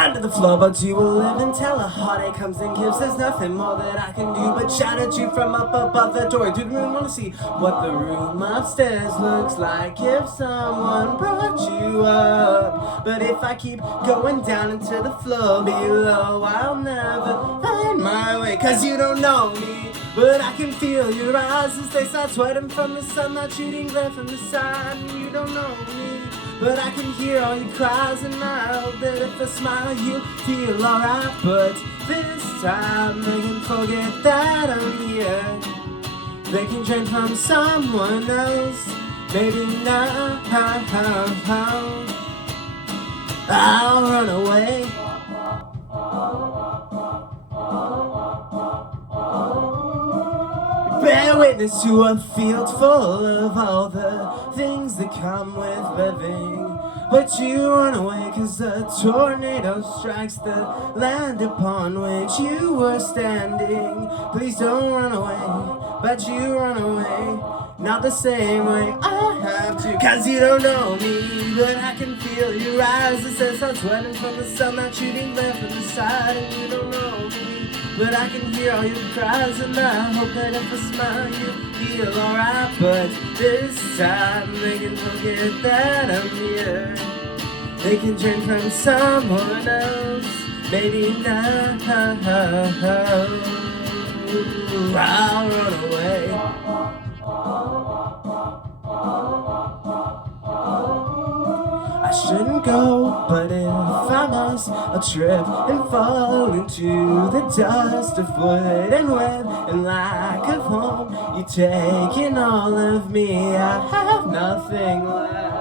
Under the floorboards you will live until a heartache comes and gives. There's nothing more that I can do but shout at you from up above the door. Do you want to see what the room upstairs looks like if someone brought you up? But if I keep going down into the floor below, I'll never find my way. Cause you don't know me, but I can feel your eyes as they start sweating from the sunlight shooting glare from the side. And you don't know me, but I can hear all your cries, and I hope that if I smile you feel alright. But this time they can forget that I'm here. They can drink from someone else. Maybe now I'll run away. Bear witness to a field full of all the things that come with living. But you run away cause the tornado strikes the land upon which you were standing. Please don't run away, but you run away not the same way I have to. Cause you don't know me, but I can feel your eyes as they start sweating from the sunlight shooting left from the side. And you don't know me, but I can hear all your cries, and I hope that if I smile you feel alright. But this time they can forget that I'm here. They can drink from someone else. Maybe now I'll run away. I shouldn't go, but if I must, I'll trip and fall into the dust of wood and web and lack of home. You're taking all of me, I have nothing left.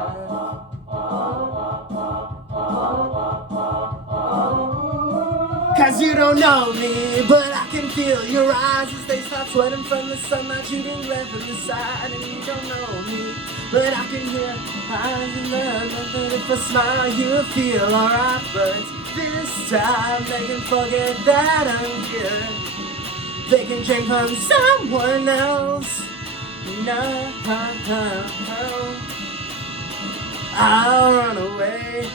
Cause you don't know me, but I can feel your eyes as they start sweating from the sunlight shooting left from the side. And you don't know me, but I can hear eyes and learn that if I smile you'll feel alright. But this time they can forget that I'm here. They can drink from someone else. No, I'll run away.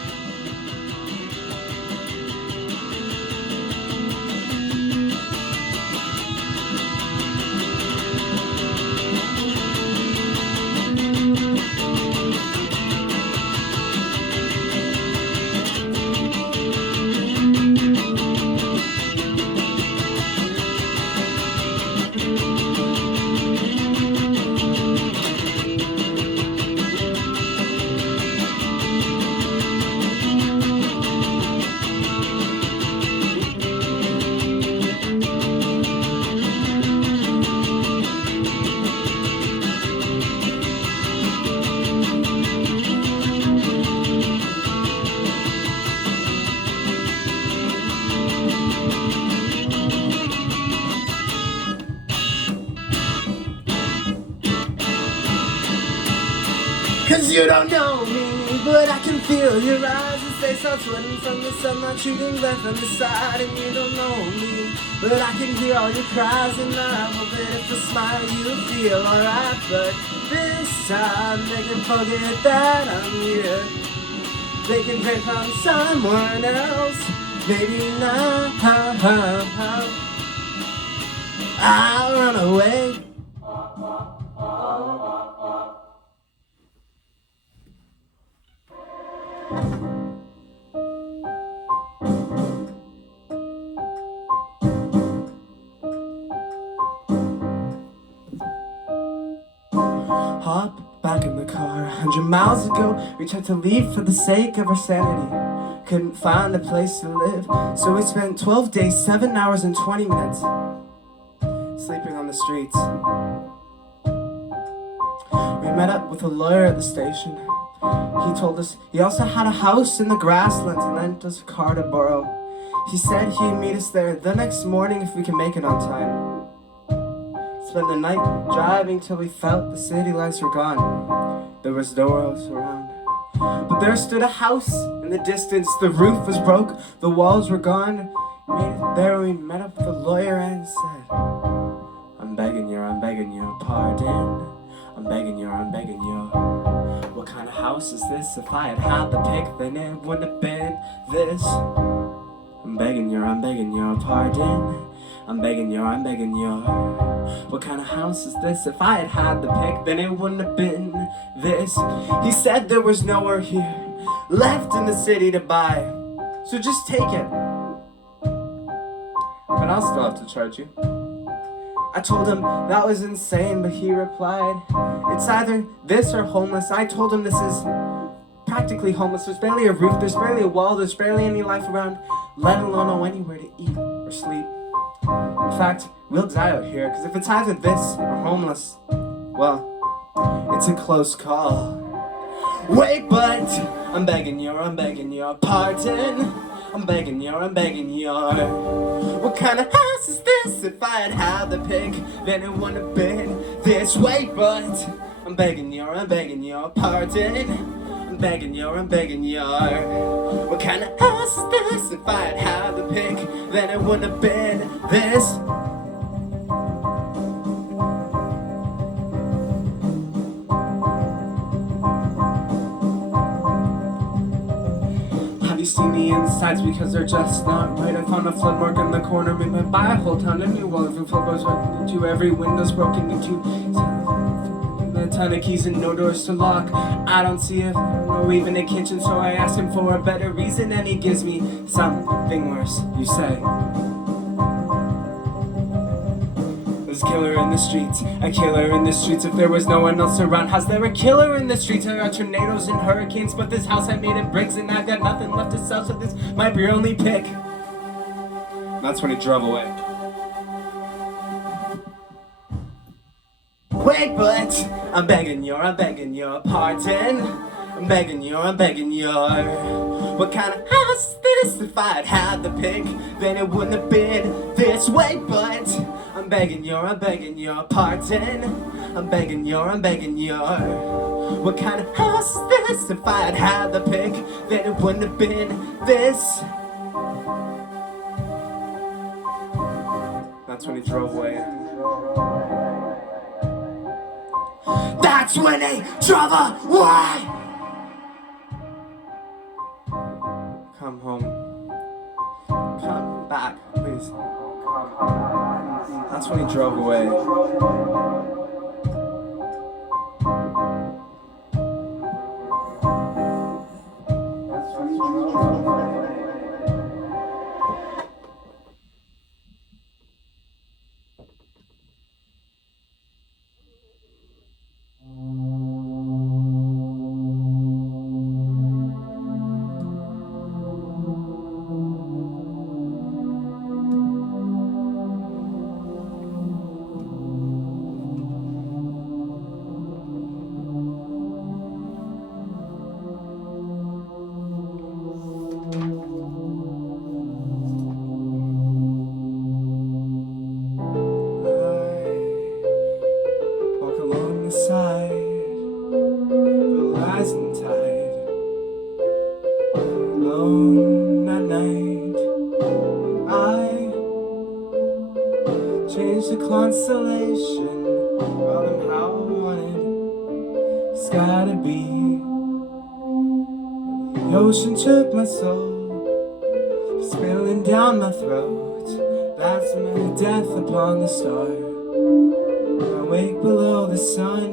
Cause you don't know me, but I can feel your eyes as they start sweating from the sunlight shooting left from the side. And you don't know me, but I can hear all your cries, and I hope that if I smile you'll feel alright. But this time they can forget that I'm here. They can drink from someone else. Maybe now I'll run away. 100 miles ago, we tried to leave for the sake of our sanity. Couldn't find a place to live, so we spent 12 days, 7 hours and 20 minutes sleeping on the streets. We met up with a lawyer at the station. He told us he also had a house in the grasslands and lent us a car to borrow. He said he'd meet us there the next morning if we can make it on time. Spent the night driving till we felt the city lights were gone. There was no one else around. But there stood a house in the distance. The roof was broke, the walls were gone. We made it there, we met up with the lawyer and said, I'm begging your pardon. I'm begging your. What kind of house is this? If I had had the pick, then it wouldn't have been this. I'm begging your pardon. I'm begging your. What kind of house is this? If I had had the pick, then it wouldn't have been this. He said there was nowhere here left in the city to buy, so just take it. But I'll still have to charge you. I told him that was insane, but he replied, it's either this or homeless. I told him this is practically homeless. There's barely a roof, there's barely a wall, there's barely any life around, let alone know anywhere to eat or sleep. In fact, we'll die out here, because if it's either this or homeless, well, it's a close call. Wait, but I'm begging your pardon. I'm begging your. What kind of house is this? If I had the pick, then it wouldn't have been this way. But I'm begging your pardon. I'm begging your. What kind of house is this? If I had the pick, then it wouldn't have been this. You see the insides because they're just not right. I found a flood mark in the corner, made my buy a whole town, a new wall of floodboards broken into, every window's broken into, a ton of keys and no doors to lock. I don't see it, no even a kitchen, so I ask him for a better reason and he gives me something worse. You say, there's a killer in the streets, a killer in the streets. If there was no one else around, how's there a killer in the streets? There are tornadoes and hurricanes, but this house I made of bricks and I've got nothing left to sell, so this might be your only pick. That's when he drove away. Wait, but I'm begging your pardon. I'm begging your. What kind of house is this? If I'd had the pick, then it wouldn't have been this way. But I'm begging your pardon. I'm begging your. What kind of house is this? If I'd had the pick, then it wouldn't have been this. That's when he drove away. That's when he drove away. Come home. Come back, please. That's when he drove away. Side, the rising tide, alone at night. I changed the constellation, brought him how I wanted. Sky to be. The ocean took my soul, spilling down my throat. That's my death upon the star. Awake below the sun.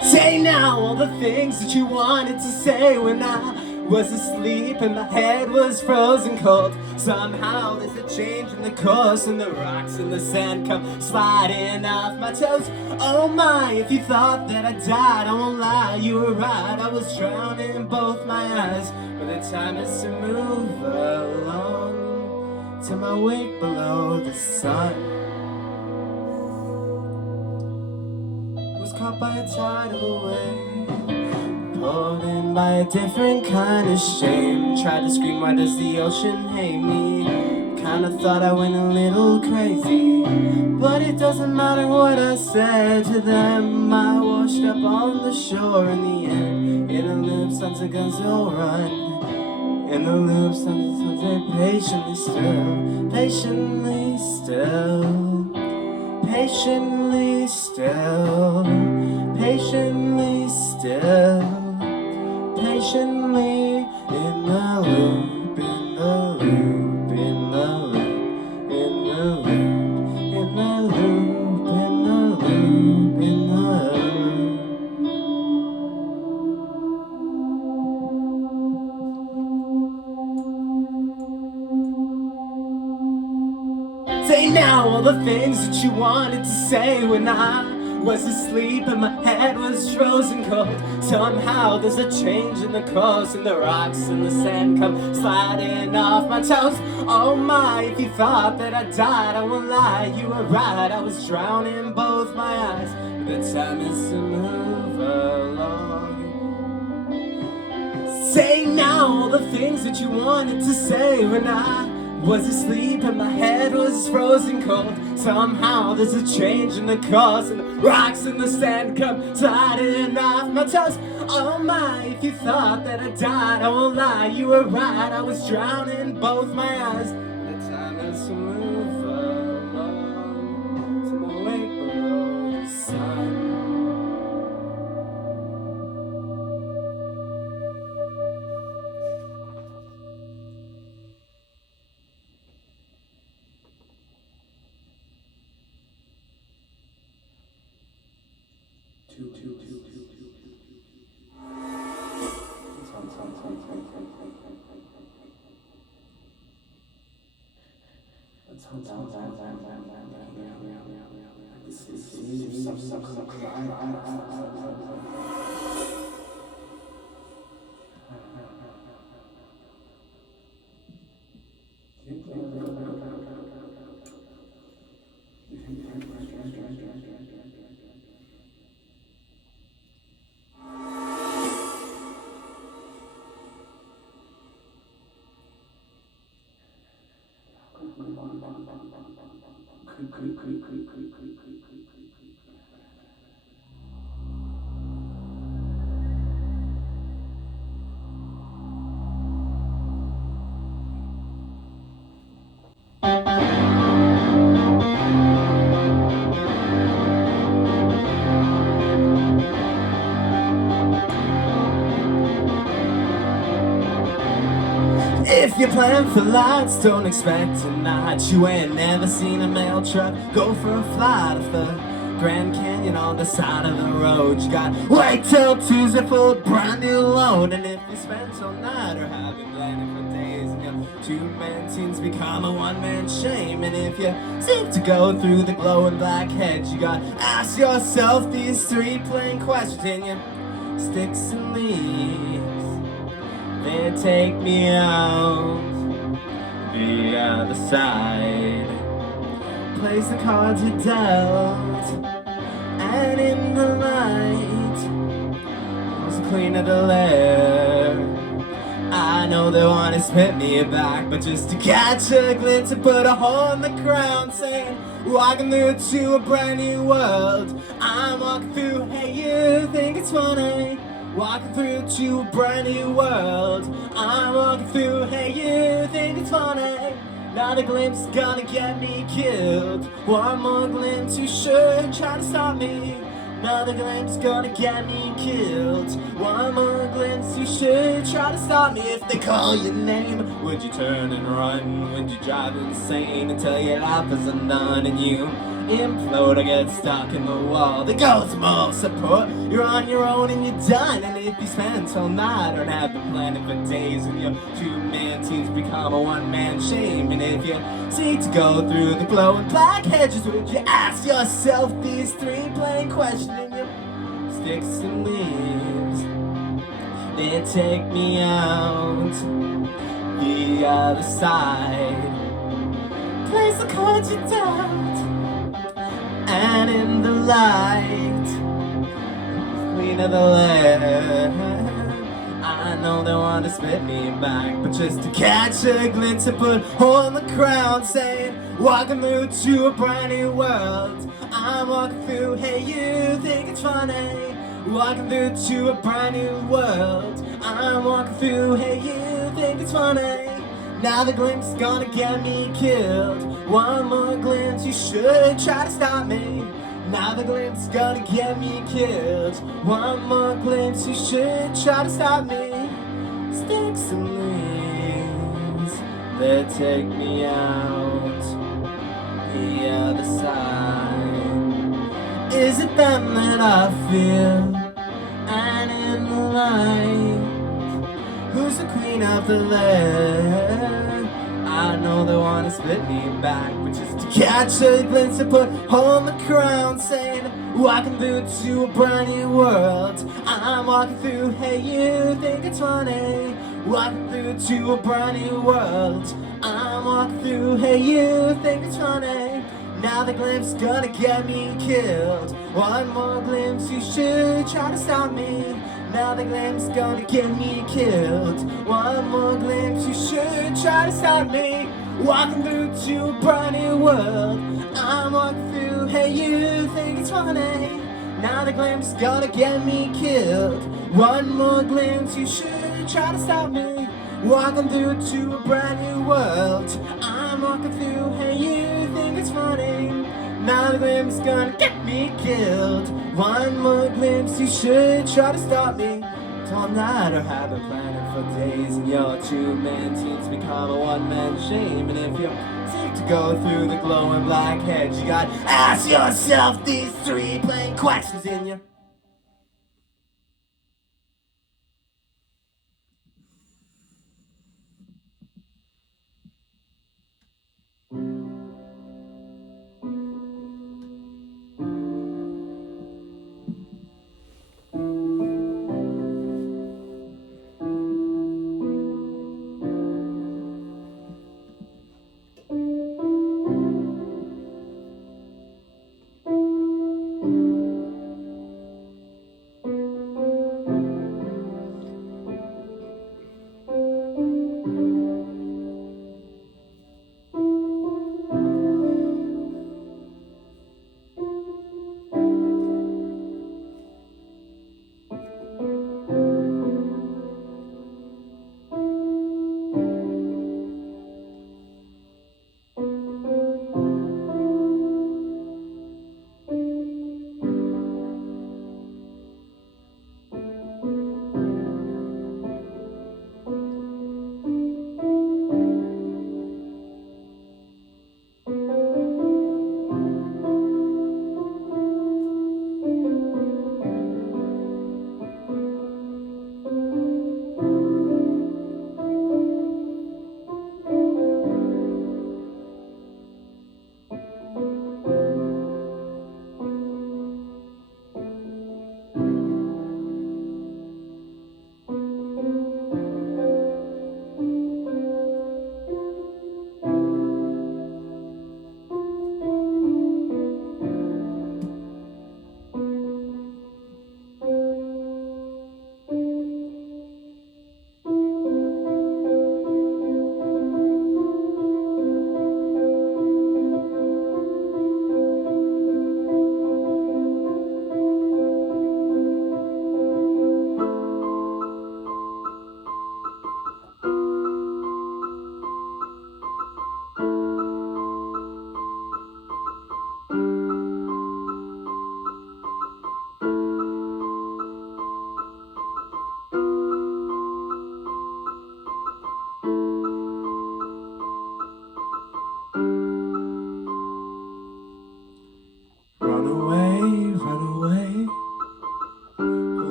Say now all the things that you wanted to say when I was asleep and my head was frozen cold. Somehow there's a change in the course, and the rocks and the sand come sliding off my toes. Oh my, if you thought that I died, I won't lie, you were right. I was drowning in both my eyes, but the time is to move along to my wake below the sun. Was caught by a tidal wave, pulled in by a different kind of shame. Tried to scream, why does the ocean hate me? Kinda thought I went a little crazy, but it doesn't matter what I said to them. I washed up on the shore in the end. In a loop, sons of guns will run. In the loop, sons of patiently still, patiently still, patiently still, patiently still, patiently in the loop, in the loop, in the loop, in the loop, in the loop, in the loop, in the loop. Say now all the things that you wanted to say when I was asleep and my head was frozen cold. Somehow there's a change in the course, and the rocks and the sand come sliding off my toes. Oh my, if you thought that I died, I won't lie, you were right. I was drowning in both my eyes, but the time is to move along. Say now all the things that you wanted to say when I was asleep and my head was frozen cold. Somehow there's a change in the course, and the rocks and the sand come sliding off my toes. Oh my, if you thought that I died, I won't lie, you were right. I was drowning in both my eyes. The time is to move along to the wake below the sun. If you plan for lights, don't expect a night. You ain't never seen a mail truck go for a flight of the Grand Canyon on the side of the road. You got wait till Tuesday for a brand new load. And if you spend all night or have been planning for days, and your two-man teams become a one-man shame. And if you seem to go through the glowing black hedge, you got ask yourself these three plain questions. And you sticks and leaves, they take me out the other side. Place the cards you dealt, and in the light was the queen of the lair. I know they want to spit me back, but just to catch a glimpse and put a hole in the ground, saying walking through to a brand new world. I'm walking through, hey, you think it's funny? Walking through to a brand new world. I'm walking through, hey, you think it's funny? Another glimpse is gonna get me killed. One more glimpse, you should try to stop me. Another glimpse is gonna get me killed. One more glimpse, you should try to stop me. If they call your name, would you turn and run? Would you drive insane until your life is undone and you implode or get stuck in the wall. There goes more support. You're on your own and you're done. And if you spend all night or have been planning for days, and your two-man teams become a one-man shame. And if you seek to go through the glowing black hedges, would you ask yourself these three plain questions? And your sticks and leaves, they take me out the other side. Place the cards you doubt, and in the light, queen of the land. I know they want to spit me back, but just to catch a glimpse and put on the crown, saying, walking through to a brand new world. I'm walking through, hey, you think it's funny? Walking through to a brand new world. I'm walking through, hey, you think it's funny? Now the glimpse is gonna get me killed. One more glimpse, you should try to stop me. Now the glimpse is gonna get me killed. One more glimpse, you should try to stop me. Sticks and leaves, they take me out the other side. Is it them that I feel? And in the light, who's the queen of the land? I know they wanna split me back, but just to catch a glimpse and put on the crown, saying, walking through to a brand new world. I'm walking through, hey, you think it's funny? Walking through to a brand new world. I'm walking through, hey, you think it's funny? Now the glimpse is gonna get me killed. One more glimpse, you should try to stop me. Now the glimpse is gonna get me killed. One more glimpse, you should try to stop me. Walking through to a brand new world. I'm walking through, hey, you think it's funny? Now the glimpse is gonna get me killed. One more glimpse, you should try to stop me. Walking through to a brand new world. I'm walking through, hey, you think it's funny? Now the glimpse is gonna get me killed. One more glimpse, you should try to stop me. All night or have been planning for days, and your two-man teams become a one-man shame. And if you seek to go through the glowing black hedge, you gotta ask yourself these three plain questions in you.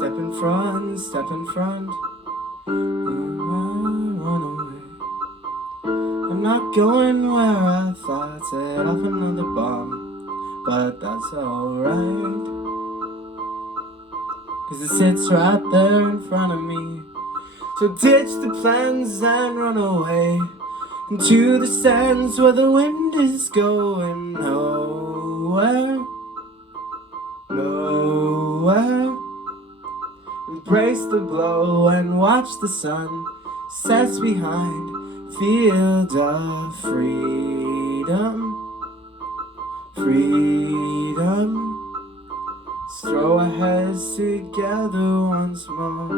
Step in front, step in front. Run away. I'm not going where I thought. Set off another bomb, but that's alright, 'cause it sits right there in front of me. So ditch the plans and run away into the sands where the wind is going nowhere, nowhere. Embrace the blow and watch the sun sets behind field of freedom, freedom. Let's throw our heads together once more.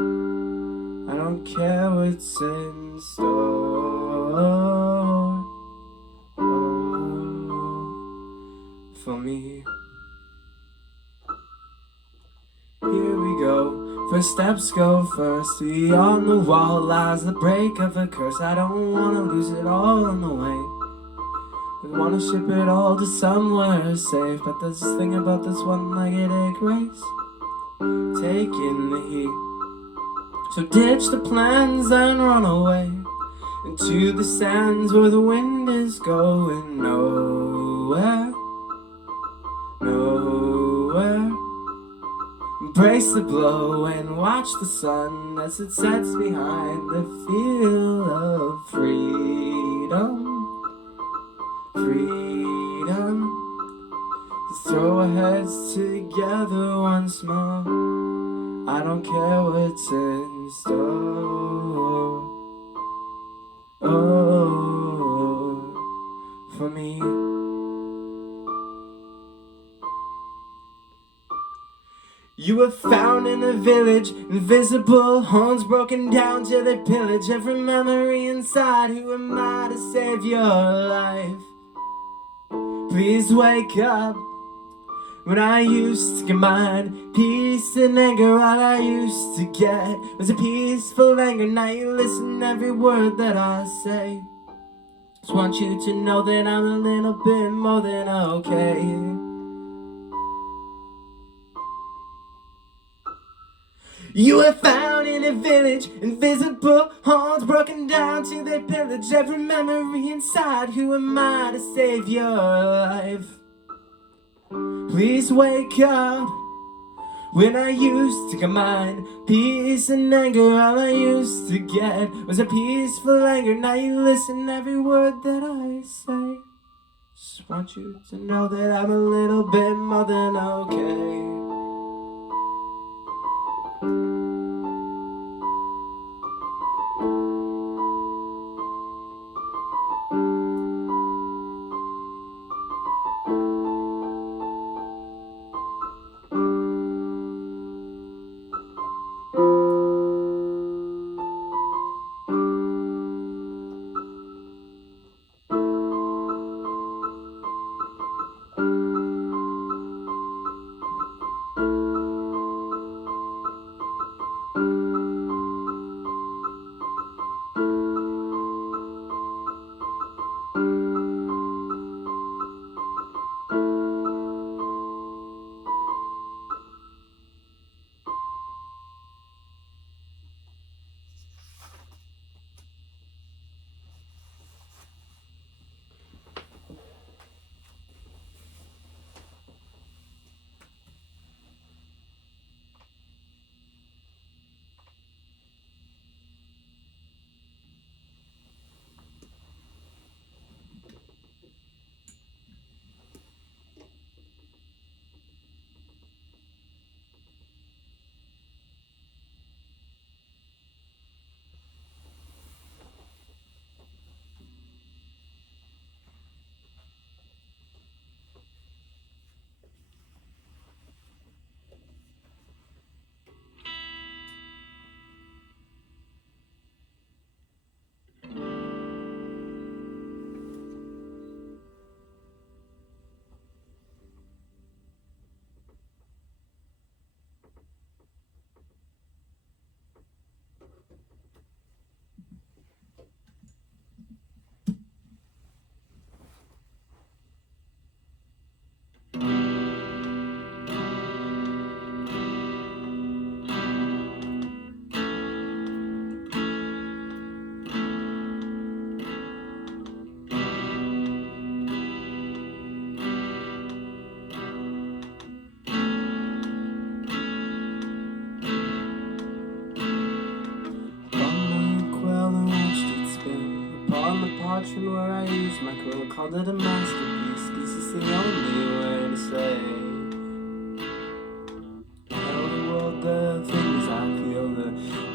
I don't care what's in store for me. Here we go. First steps go first. Beyond the wall lies the break of a curse. I don't wanna lose it all on the way. I wanna ship it all to somewhere safe. But there's this thing about this one-legged egg race, taking the heat. So ditch the plans and run away into the sands where the wind is going nowhere, nowhere. Embrace the blow and watch the sun as it sets behind the field of freedom, freedom. Let's throw our heads together once more. I don't care what's in store for me. You were found in a village, invisible, homes broken down till they pillage every memory inside. Who am I to save your life? Please wake up. When I used to combine peace and anger, all I used to get was a peaceful anger. Now you listen to every word that I say. Just want you to know that I'm a little bit more than okay. You were found in a village, invisible, homes broken down till they pillage every memory inside. Who am I to save your life? Please wake up. When I used to combine peace and anger, all I used to get was a peaceful anger. Now you listen to every word that I say. Just want you to know that I'm a little bit more than okay. expression where I use my quill, called it a masterpiece, 'cause it's the only way to say tell the world the things I feel, the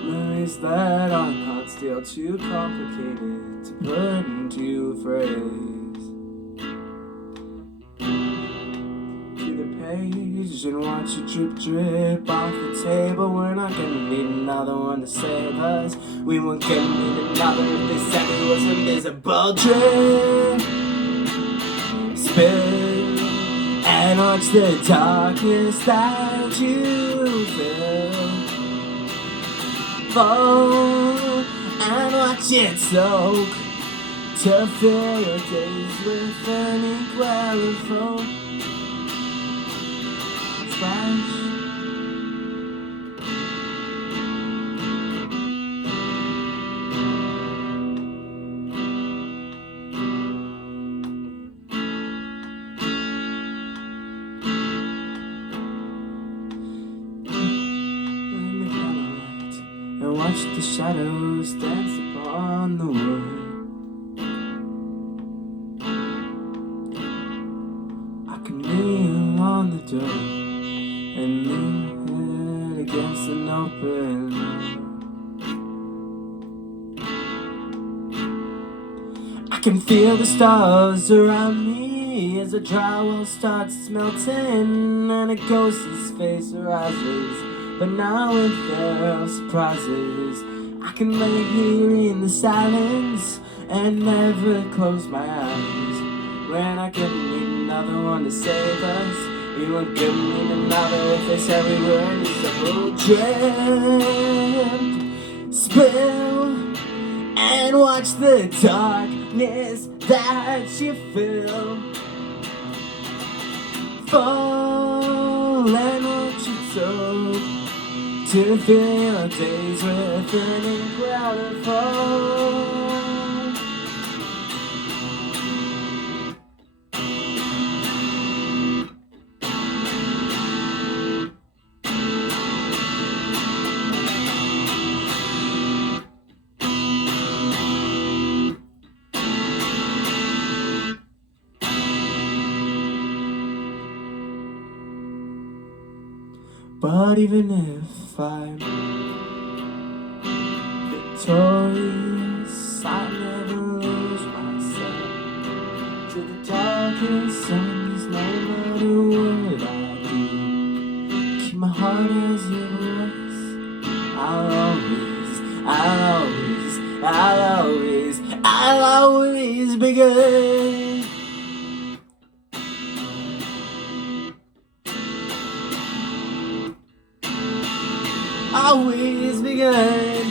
memories that are not still too complicated to put into a phrase. To the page and watch it drip drip off the table. We're not gonna need another one to save us. We won't get need another if they said it was invisible. Drip, spill, and watch the darkness that you feel fall, and watch it soak to fill your days with an incredible splash. And watch the shadows dance upon the wood. I can kneel on the door and lean head against an open door. I can feel the stars around me as the drywall starts melting and a ghost's face arises, but now with their surprises. I can lay here in the silence and never close my eyes. When I couldn't need another one to save us, we won't give need another if they said we were invisible. Drip, spill, and watch the darkness that you feel fall, and watch it soak to fill your days with an incredible. But even if I'm victorious, I never lose myself to the darkest suns, no matter what I do. Keep my heart as your voice. I'll always be good. Always be good.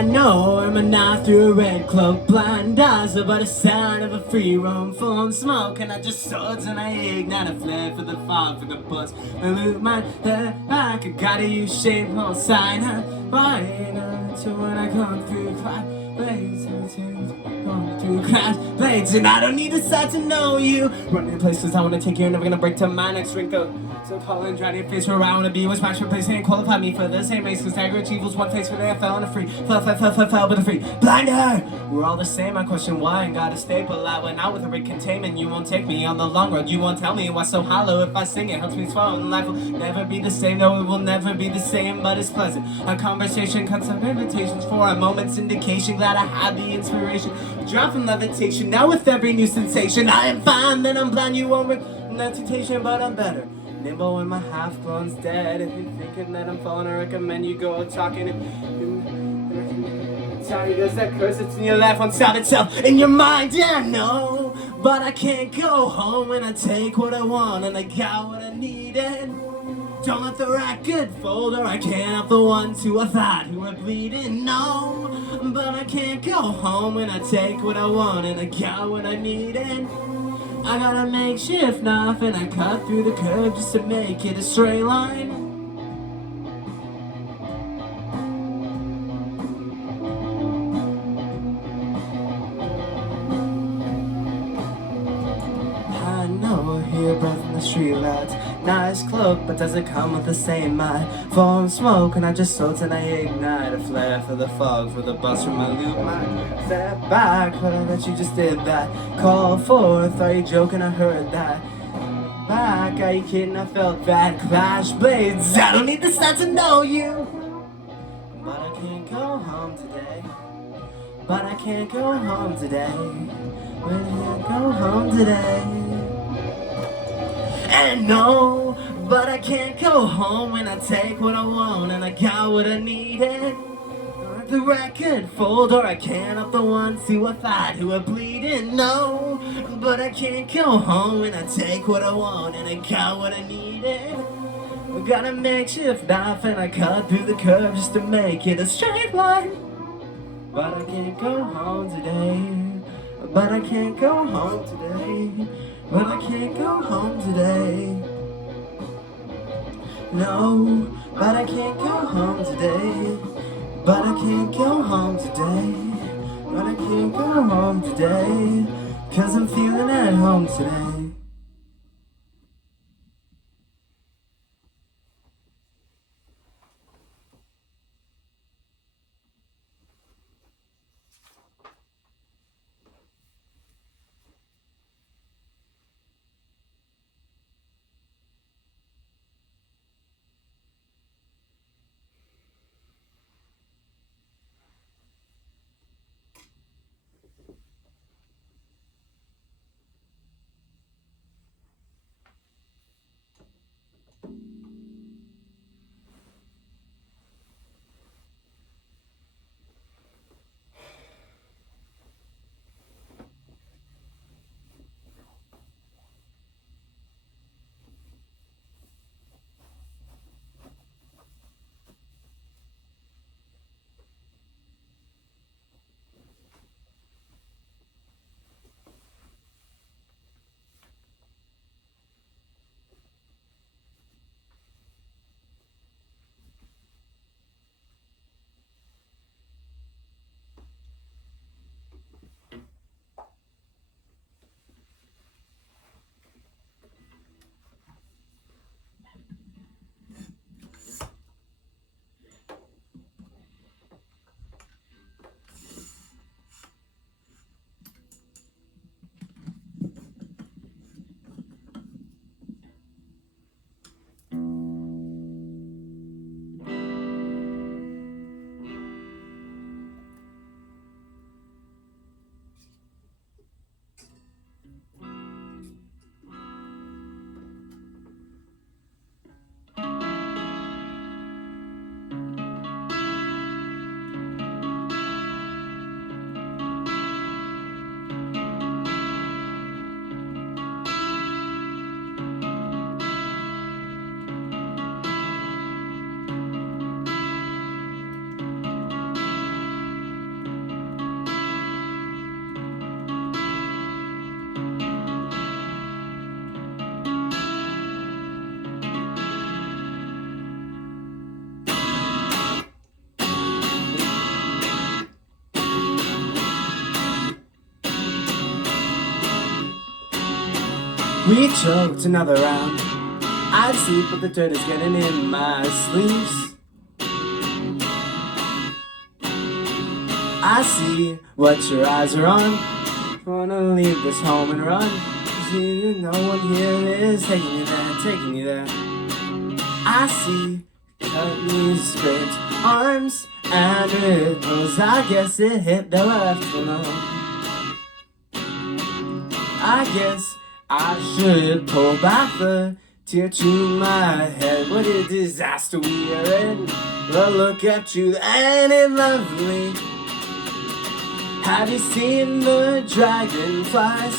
I know I'm a knife through a red cloak, blind eyes are but a sign of a free roam, full of smoke, and I just swords and I ignite a flare for the fog, for the buzz. I move my head back, I got a U-shaped whole sign. I'm flying to when I come through cloud blades, through crash blades, and I don't need a sight to know you. Running places I wanna take you, never gonna break to my next wrinkle. So call and drown your face where I wanna be. Was my place and qualify me for the same race. Cause stagger evils, one face where I fell on a free. Fell but a free. Blinder! We're all the same, I question why and gotta stay polite. When out with a rig containment, you won't take me on the long road. You won't tell me why so hollow. If I sing it, helps me swallow. And life will never be the same. No, it will never be the same, but it's pleasant. A conversation, cuts of invitations for a moment's indication. Glad I had the inspiration. Drop from levitation, now with every new sensation. I am fine, then I'm blind, you won't no temptation, but I'm better. Nimble when my half-clone's dead. If you're thinking that I'm falling, I recommend you go talking. Sorry, there's that curse that's in your life won't stop itself in your mind. Yeah, I know, but I can't go home and I take what I want and I got what I needed. Don't let the record fold, or I can't help the ones who I thought who were bleeding. No, but I can't go home and I take what I want and I got what I needed. I got a makeshift knife and I cut through the curve just to make it a straight line. I know I hear breath in the streetlights. Nice cloak, but does it come with the same mind? Form smoke and I just sold and I ignite a flare for the fog, for the bus from my loop. My step back, heard that you just did that. Call forth, are you joking? I heard that. Back, are you kidding? I felt that. Clash blades, I don't need the sign to know you. But I can't go home today. But I can't go home today. But I can't go home today. And no, but I can't go home when I take what I want and I got what I needed. The record fold, or I can't help the ones who I thought who are bleeding. No, but I can't go home when I take what I want and I got what I needed. I got a makeshift knife and I cut through the curve just to make it a straight line. But I can't go home today. But I can't go home today. But I can't go home today. No, but I can't go home today. But I can't go home today. But I can't go home today. 'Cause I'm feeling at home today. We choked another round. I'd sleep, but the dirt is getting in my sleeves. I see what your eyes are on. Wanna leave this home and run. 'Cause no one here is taking you there, taking you there. I see cut scraped arms and ripples. I guess it hit the left alone. I guess I should pull back the tear to my head. What a disaster we are in. Well, look at you, and it's lovely. Have you seen the dragonflies?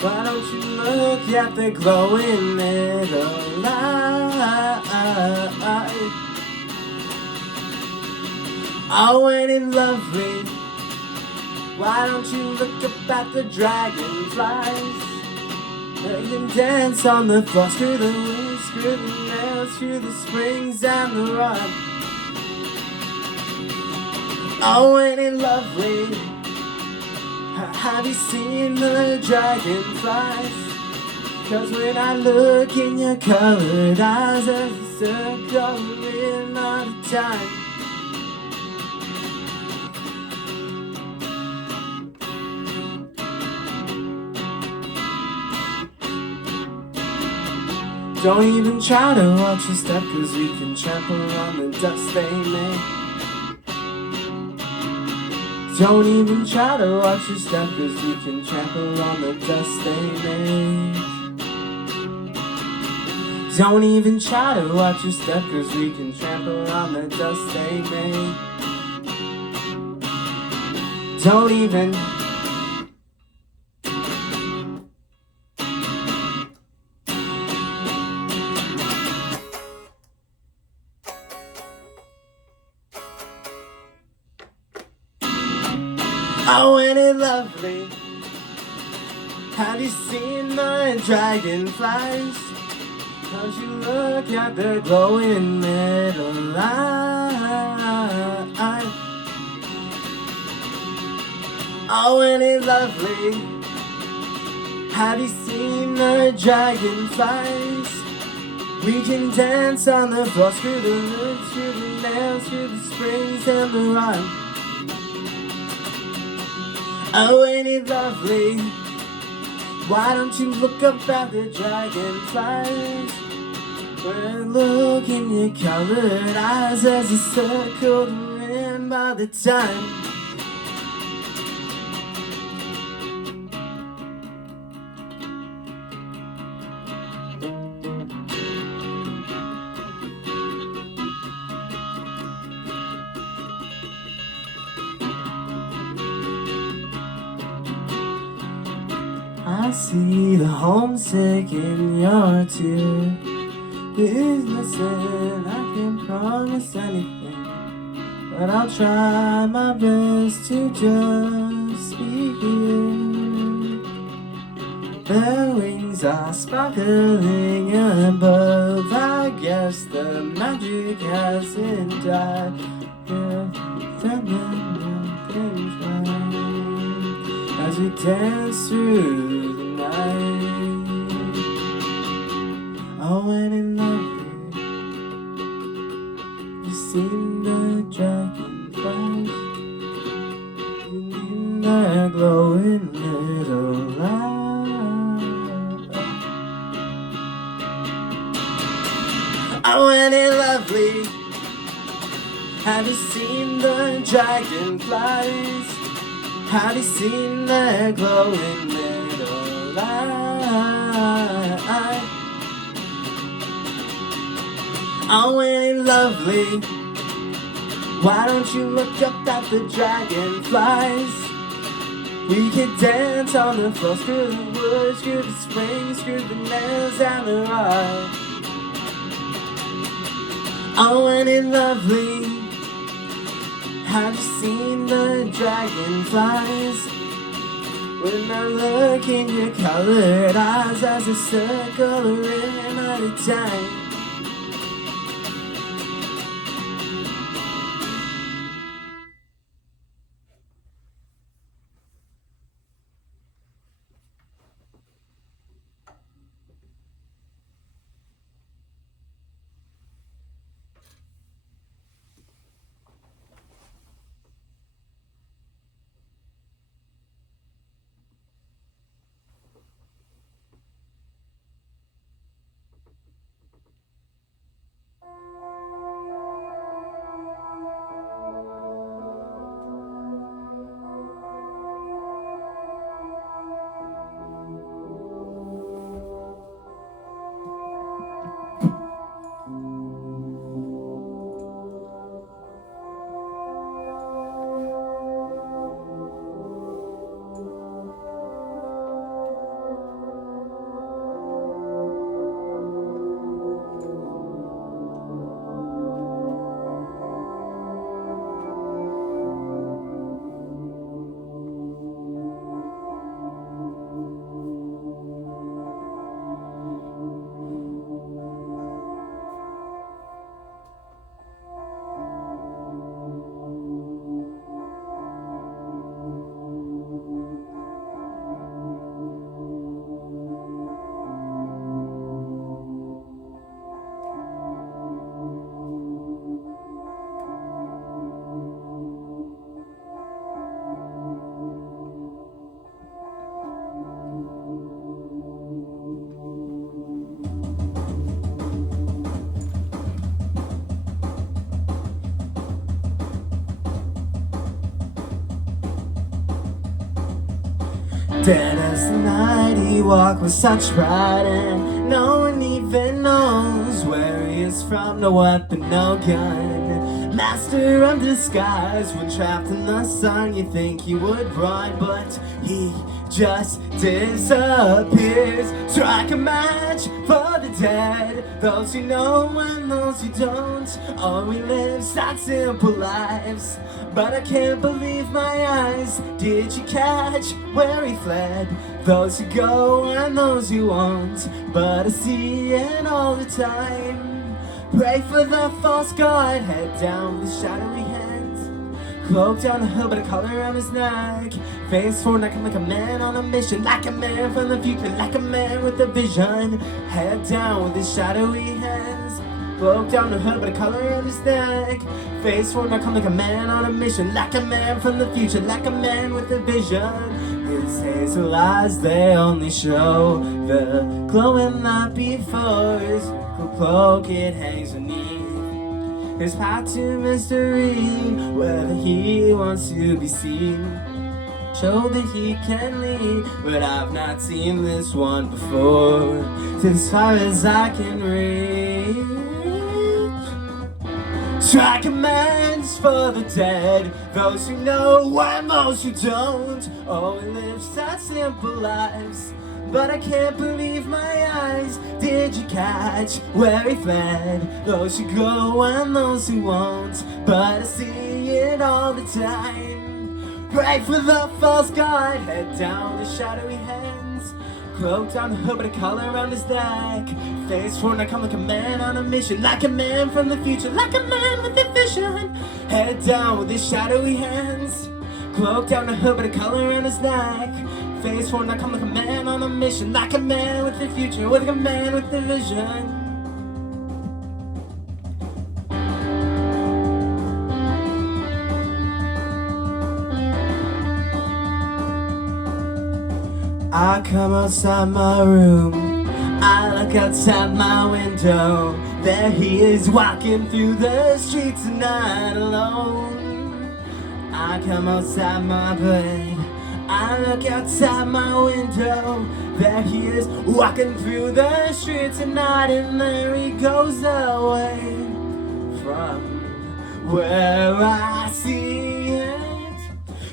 Why don't you look at the glowing little light? Oh, ain't it lovely? Why don't you look up at the dragonflies? They can dance on the floor, screw the wings, screw the nails, screw the springs and the rod. Oh, ain't it lovely? Have you seen the dragonflies? 'Cause when I look in your colored eyes, there's a circle in all the time. Don't even try to watch your step, 'cause we can trample on the dust they make. Don't even try to watch your step, 'cause we can trample on the dust they make. Don't even try to watch your step, 'cause we can trample on the dust they make. Don't even. Oh, ain't it lovely? Have you seen the dragonflies? Don't you look at the glowing little light? Oh, ain't it lovely? Have you seen the dragonflies? We can dance on the floor, screw the roots, screw the nails, screw the springs and the rod. Oh, ain't it lovely? Why don't you look up at the dragonflies? Well, look in your colored eyes as a circle in by the time. I see the homesick in your tear. Please listen, I can't promise anything, but I'll try my best to just be here. Their wings are sparkling above. I guess the magic hasn't died. Things right as we dance through the night. Oh, and in lovely, you've seen the dragonflies in their glowing little light. Oh, and in lovely, have you seen the dragonflies? Have you seen their glowing little light? Oh, ain't it lovely? Why don't you look up at the dragonflies? We could dance on the floor, screw the wood, screw the springs, screw the nails and the rod. Oh, ain't it lovely? Have you seen the dragonflies? When I look in your colored eyes as a circle in at a time. Dead as the night, he walked with such pride, and no one even knows where he is from. No weapon, no gun, master of disguise. When trapped in the sun, you think he would run, but he just disappears. Strike a match for the dead, those who know and those who don't. Oh, we live such simple lives, but I can't believe my eyes. Did you catch where he fled? Those who go and those who won't, but I see it all the time. Pray for the false god, head down with shadowy hands, cloak down the hill but a collar around his neck, face forward like I'm like a man on a mission, like a man from the future, like a man with a vision. Head down with his shadowy hands, cloak down the hood but a collar around his neck, face forward like I'm like a man on a mission, like a man from the future, like a man with a vision. His hazel eyes, they only show the glow and light before his cloak, it hangs beneath his path to mystery, whether he wants to be seen, show that he can lead. But I've not seen this one before, as far as I can reach. Strike a match for the dead, those who know and those who don't. Oh, we live such simple lives, but I can't believe my eyes. Did you catch where he fled? Those who go and those who won't, but I see it all the time. Pray for the false god, head down with shadowy hands, cloak down the hood but a collar around his neck, face forward like I'm like a man on a mission, like a man from the future, like a man with a vision. Head down with his shadowy hands, cloak down the hood but a collar around his neck, face forward like I'm like a man on a mission, like a man with the future, like a man with a vision. I come outside my room, I look outside my window, there he is walking through the streets tonight alone. I come outside my bed, I look outside my window, there he is walking through the streets tonight, and there he goes away from where I see it.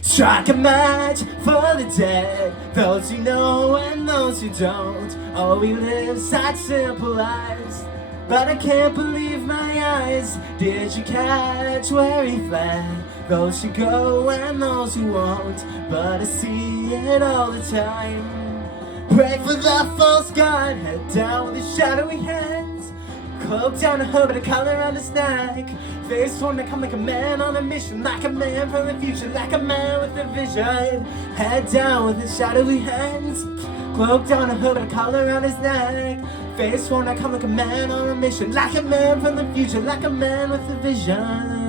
Strike a match for the dead, those who know and those who don't. Oh, we live such simple lives, but I can't believe my eyes. Did you catch where he fled? Those who go and those who won't, but I see it all the time. Pray for the false god, head down with his shadowy hands, cloak down the hood but a collar around his neck, face torn to come like a man on a mission, like a man from the future, like a man with a vision. Head down with his shadowy hands, cloak down the hood but a collar around his neck, face torn to come like a man on a mission, like a man from the future, like a man with a vision.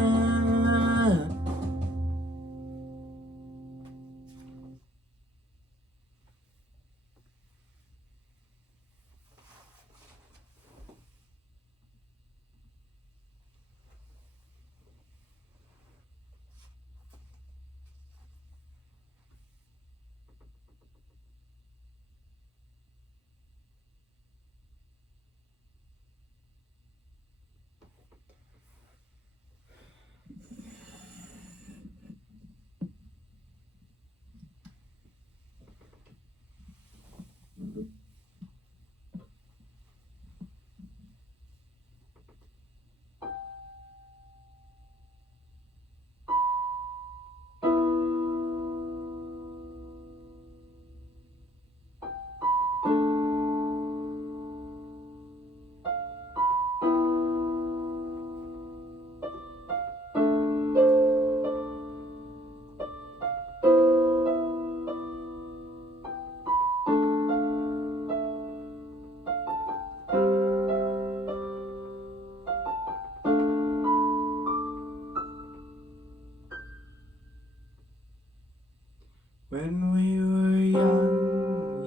When we were young,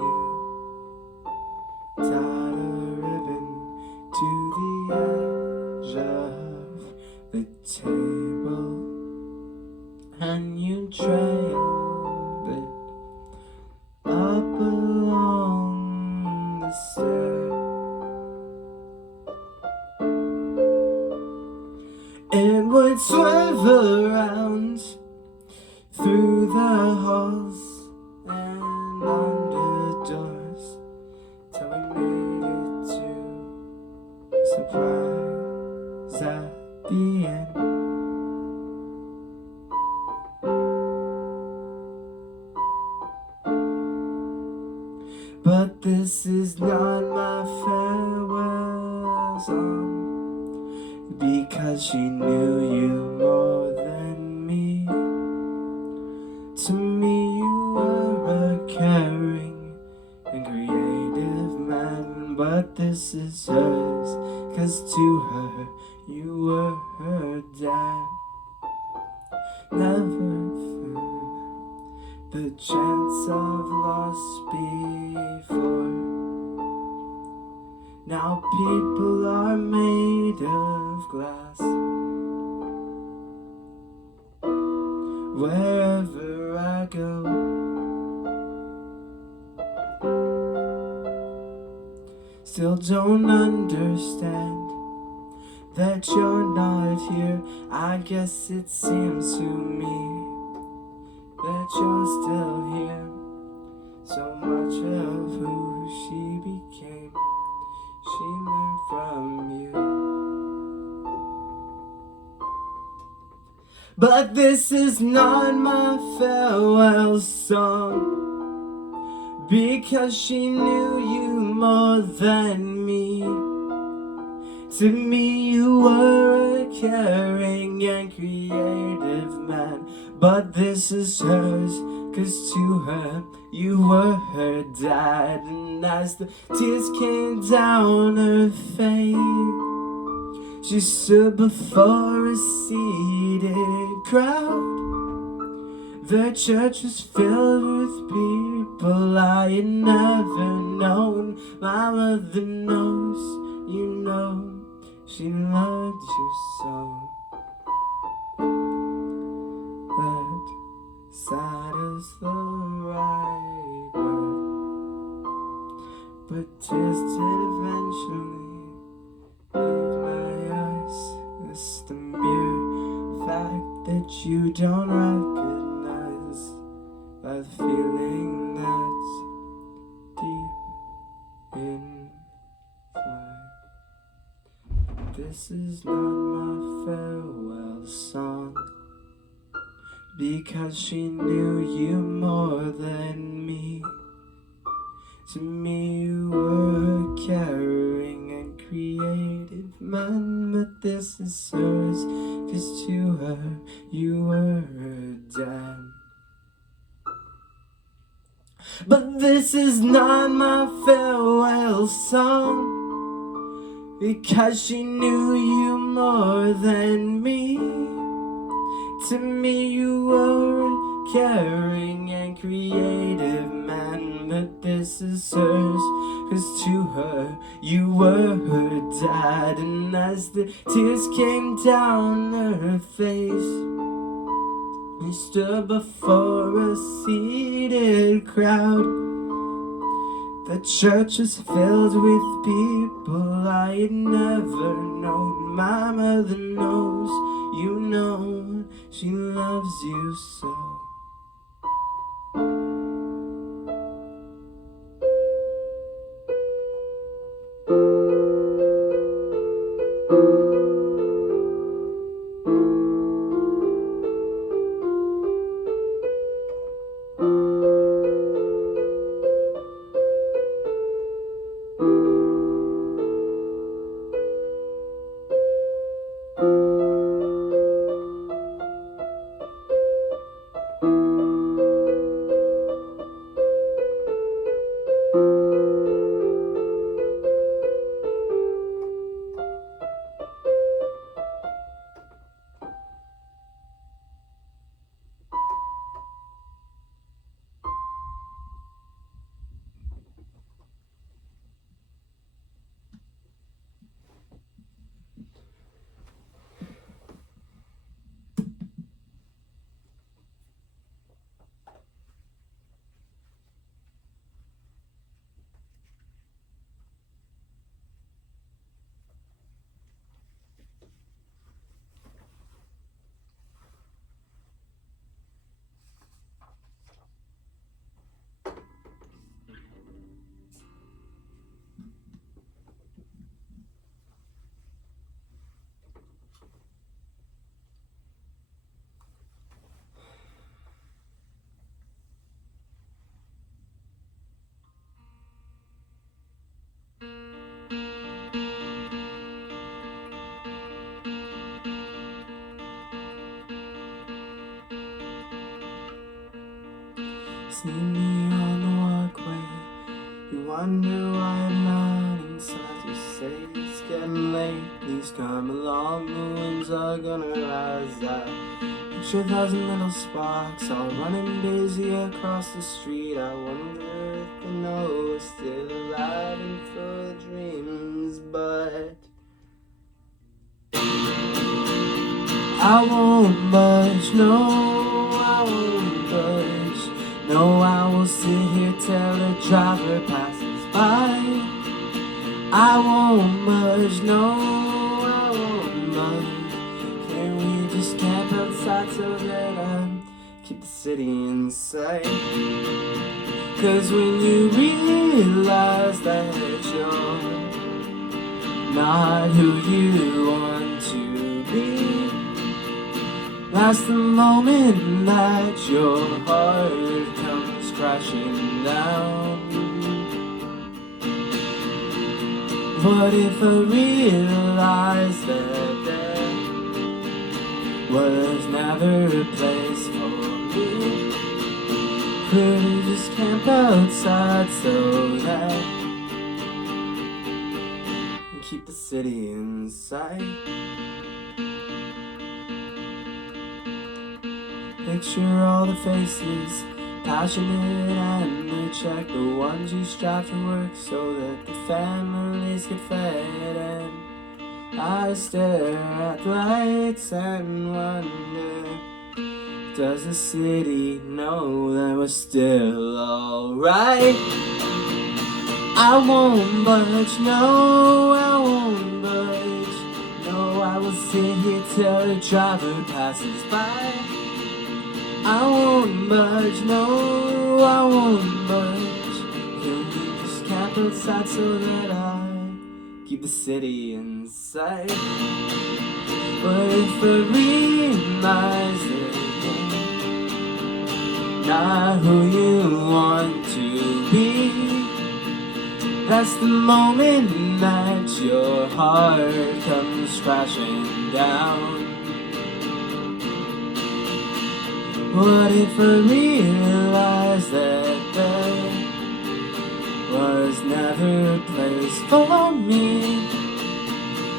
you tied a ribbon to the edge of the table, and you trailed it it would swerve around through the halls and under doors till we made it to a surprise at the end. But this is not my farewell song, because she knew you more than me. To me you were a caring and creative man, but this is hers, 'cause to her you were her dad. Never found the chance of loss before. Now people are made of glass. Wherever I go, still don't understand that you're not here. I guess it seems to me that you're still here. So much of who she became, she learned from you. But this is not my farewell song, because she knew you more than me. To me you were a caring and creative man, but this is hers, 'cause to her you were her dad. And as the tears came down her face, she stood before a seated crowd. The church was filled with people I had never known. My mother knows, you know, she loved you so. But sad is the right word, but tears did eventually leave my eyes. It's the mere fact that you don't recognize the feeling that's deep inside. This is not my farewell song, because she knew you more than me. To me you were a caring and creative man, but this is hers, 'cause to her you were her dad. But this is not my farewell song, because she knew you more than me. To me you were a caring and creative man, but this is hers, 'cause to her you were her dad. And as the tears came down her face, we stood before a seated crowd. The church was filled with people I had never known. My mother knows, you know, she loves you so. See me on the walkway. You wonder why I'm not inside. You say it's getting late. Please come along. The winds are gonna rise up. Picture 1,000 little sparks all running busy across the street. I wonder if the know is still alive and full of dreams, but I won't budge, no, I won't budge. No, I will sit here till the driver passes by. I won't budge, no, I won't budge. Can we just camp outside so that I keep the city in sight? 'Cause when you realize that you're not who you want to be, that's the moment that your heart comes crashing down. What if I realized that there was never a place for me? Could we just camp outside so that we keep the city in sight? Picture all the faces, passionate and they check, the ones who strive to work so that the families get fed. And I stare at the lights and wonder, does the city know that we're still alright? I won't budge, no, I won't budge. No, I will sit here till the driver passes by. I won't budge, no, I won't budge. Can we just camp outside so that I keep the city in sight? But if I realize that you're not who you want to be, that's the moment that your heart comes crashing down. What if I realized that there was never a place for me?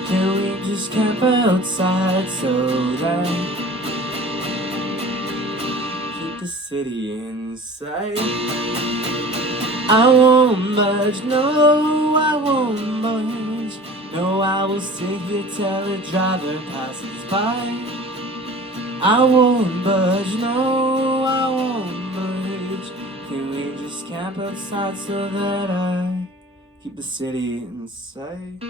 Can we just camp outside so that keep the city in sight? I won't budge, no, I won't budge. No, I will sit here till the driver passes by. I won't budge, no, I won't budge. Can we just camp outside so that I keep the city in sight?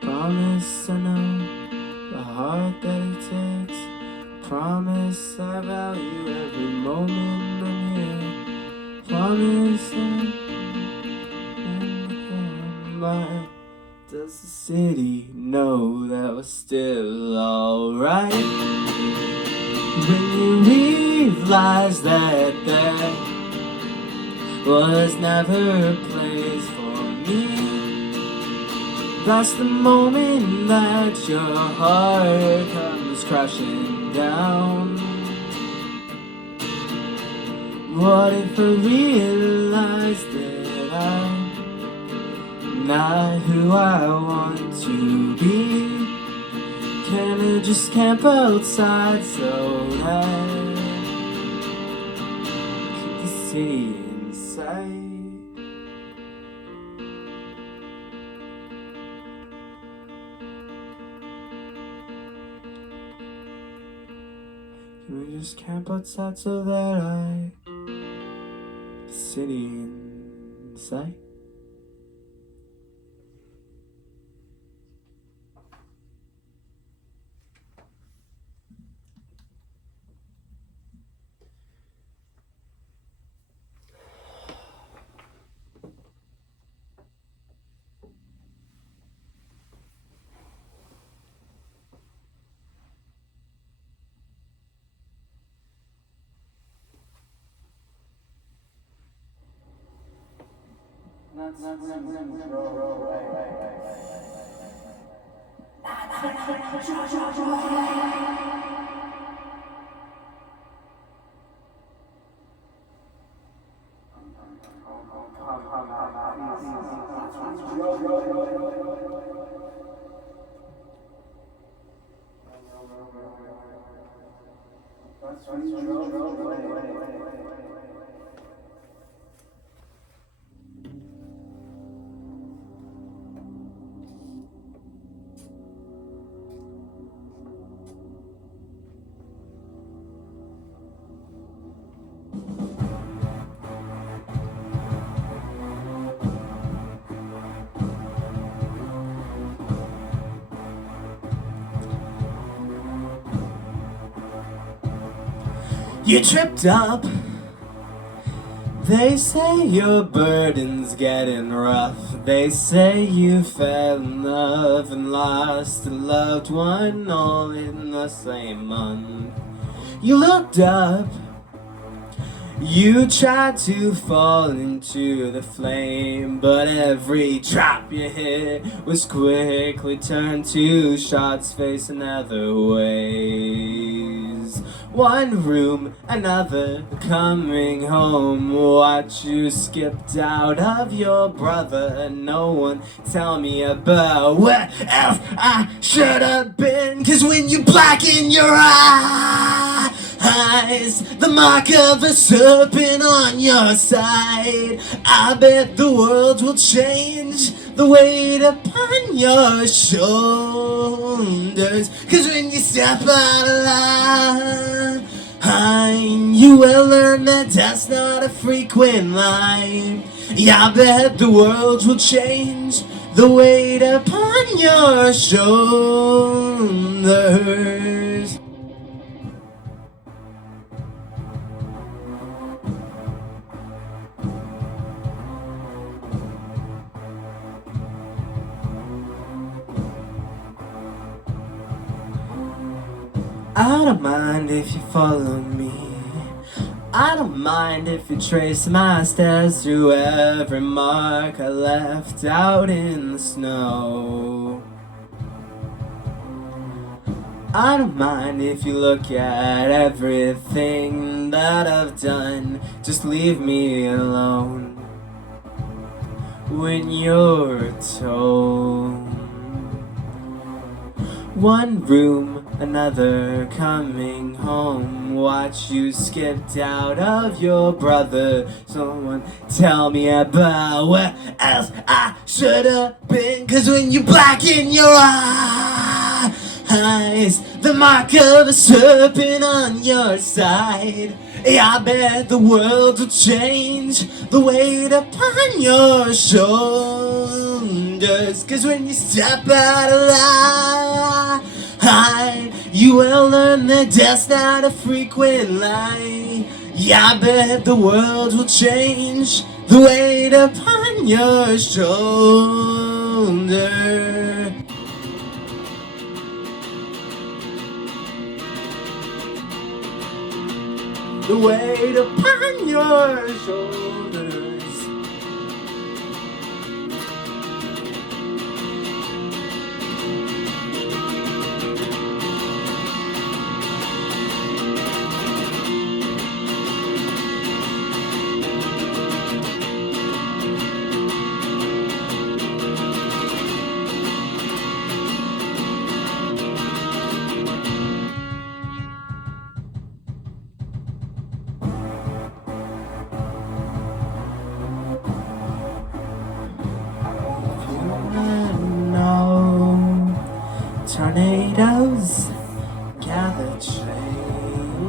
Promise I know the heart that it takes. Promise I value every moment I'm here. Promise I'm does the city know that we're still alright? When you realize that there was never a place for me, that's the moment that your heart comes crashing down. What if I realize that I'm not who I want to be? Can I just camp outside so that keep the city in sight? Can we just camp outside so that I keep the city in sight? You tripped up. They say your burden's getting rough. They say you fell in love and lost a loved one all in the same month. You looked up. You tried to fall into the flame, but every drop you hit was quickly turned to shots facing other ways. One room, another, coming home. Watch you skipped out of your brother. No one tell me about where else I should have been. 'Cause when you blacken your eyes, the mark of a serpent on your side, I bet the world will change. The weight upon your shoulders. 'Cause when you step out of line, you will learn that that's not a frequent line. Yeah, I bet the world will change. The weight upon your shoulders. I don't mind if you follow me. I don't mind if you trace my steps through every mark I left out in the snow. I don't mind if you look at everything that I've done. Just leave me alone when you're told. One room, another, coming home. Watch you skipped out of your brother. Someone tell me about where else I should have been. 'Cause when you blacken your eyes, the mark of a serpent on your side, yeah, I bet the world will change. The weight upon your shoulders. 'Cause when you step out of line, you will learn that death's not a frequent line. Yeah, I bet the world will change. The weight upon your shoulder. The weight upon your shoulders. Tornadoes gather trains.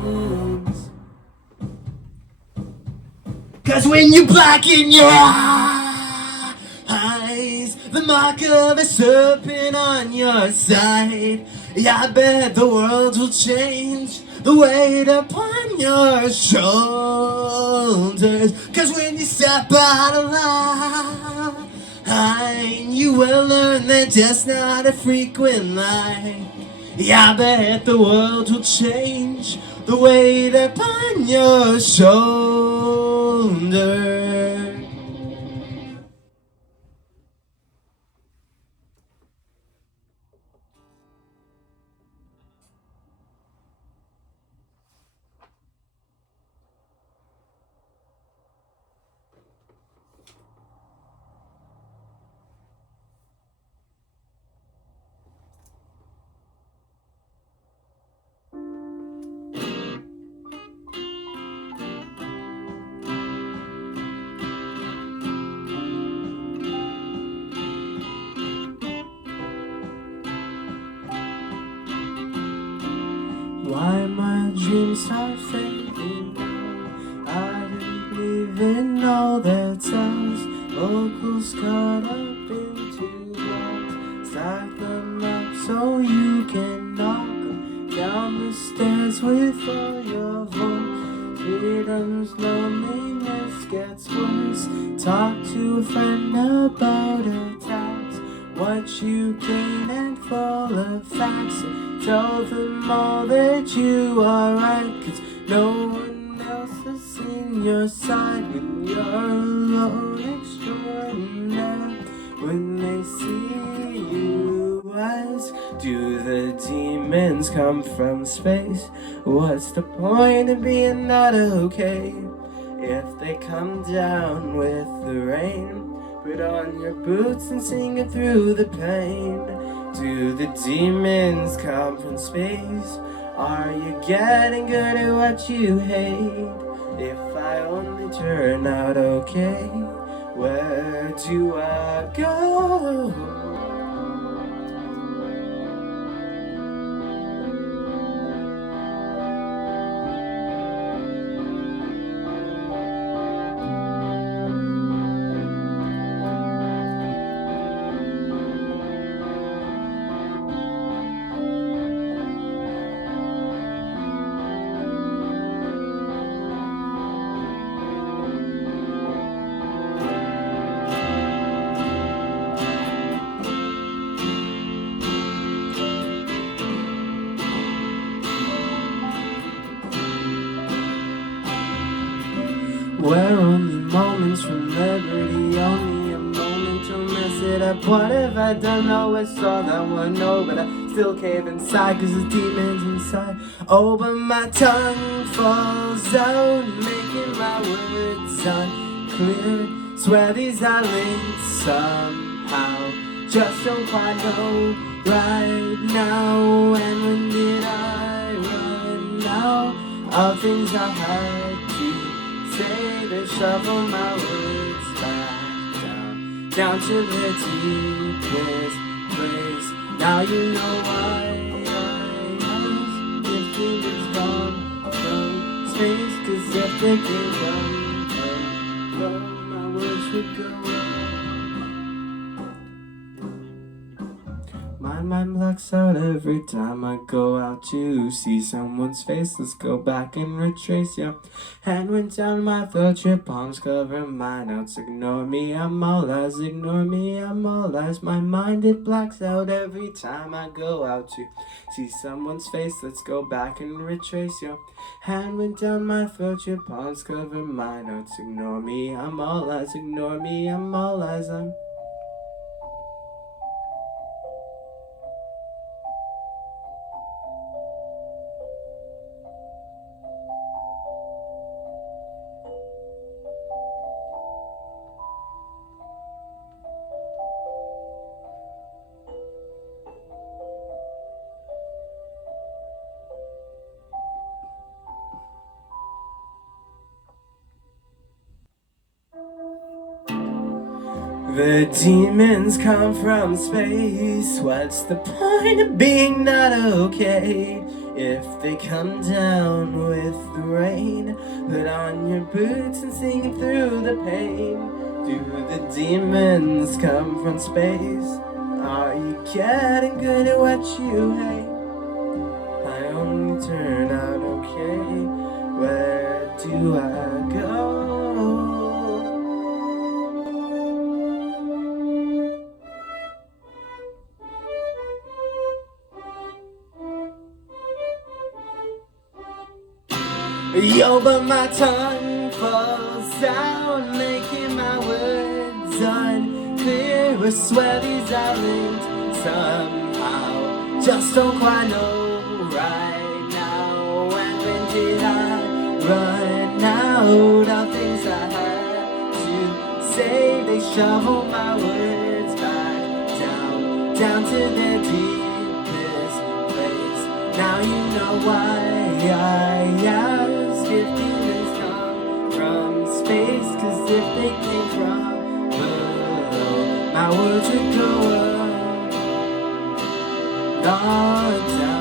'Cause when you blacken your eyes, the mark of a serpent on your side, yeah, I bet the world will change. The weight upon your shoulders. 'Cause when you step out of line, you will learn that just not a frequent line. Yeah, I bet the world will change. The weight upon your shoulder. why my dreams are fading now. I didn't even know that us locals caught up into blocks. Stack them up so you can knock 'em down the stairs with all your voice. Freedom's loneliness gets worse. Talk to a friend about attacks. What you gain and full of facts. Tell them all that you are right, 'cause no one else has seen your side. When you're alone extraordinary, when they see you ask, do the demons come from space? What's the point of being not okay if they come down with the rain? Put on your boots and sing it through the pain. Do the demons come from space? Are you getting good at what you hate? If I only turn out okay, where do I go? We're only moments from liberty, only a moment to mess it up. What have I done? Oh, it's all I wanna know, but I still cave inside, 'cause the demons inside. Oh, but my tongue falls out, making my words unclear. Swear these are linked somehow, just don't quite know right now. And when did I run out of things I had to say? They shuffle my words back down to the deepest place. Now you know why I ask if demons come from space. 'Cause if they came from my words would go. My mind blacks out every time I go out to see someone's face. Let's go back and retrace your hand went down my throat, your palms cover my notes. Ignore me, I'm all eyes. Ignore me, I'm all eyes. My mind, it blacks out every time I go out to see someone's face. Let's go back and retrace your hand went down my throat, your palms cover my notes. Ignore me, I'm all eyes. Ignore me, I'm all eyes. The demons come from space. What's the point of being not okay if they come down with the rain? Put on your boots and sing through the pain. Do the demons come from space? Are you getting good at what you hate? I only turn out okay. Where do I go? Yo, but my tongue falls out, making my words unclear. I swear these are linked somehow, just don't quite know right now. And when did I run out of things I had to say? They shovel my words back down to their deepest place. Now you know why I ask if demons come from space. 'Cause if they came from below, my words would go up, not down.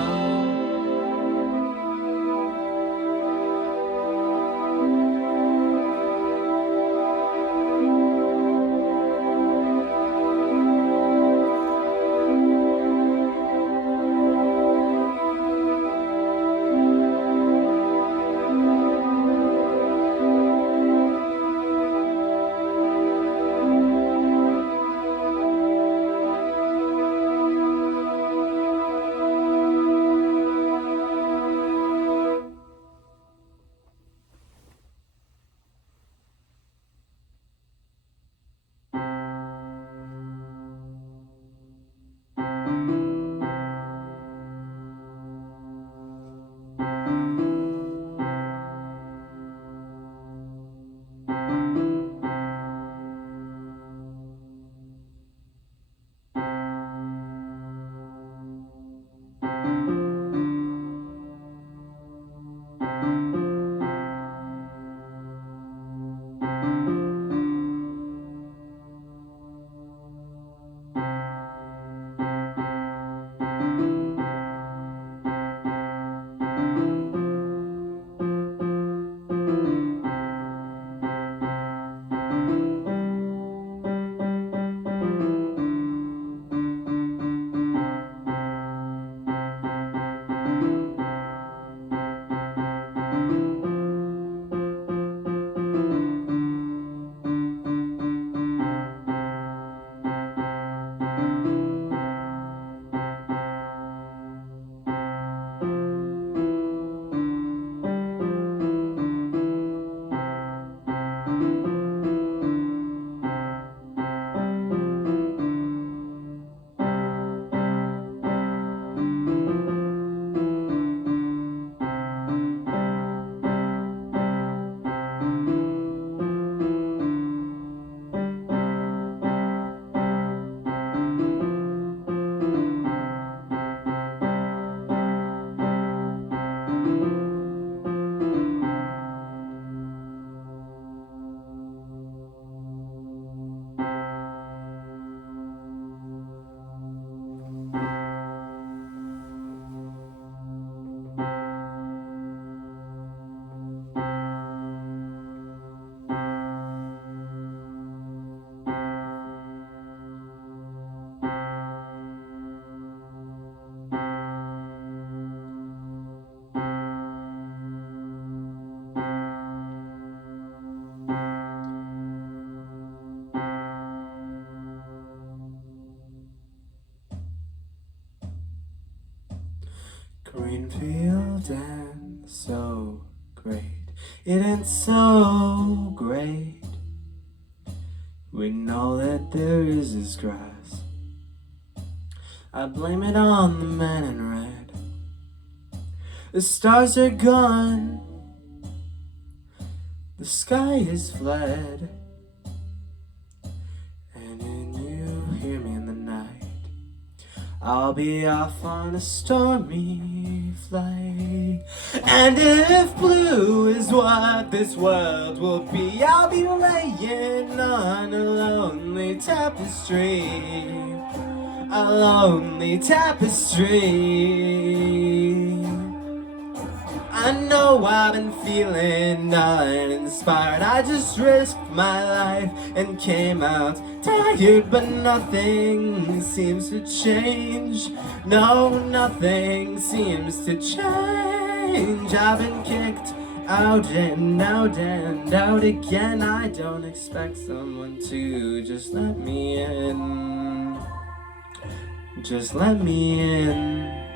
Green field and so great, it ain't so great. When all that there is grass, I blame it on the man in red. The stars are gone, the sky is fled, and when you hear me in the night, I'll be off on a stormy flight. And if blue is what this world will be, I'll be laying on a lonely tapestry, a lonely tapestry. I know I've been feeling uninspired. I just risked my life and came out tired, but nothing seems to change. No, nothing seems to change. I've been kicked out and out and out again. I don't expect someone to just let me in. Just let me in.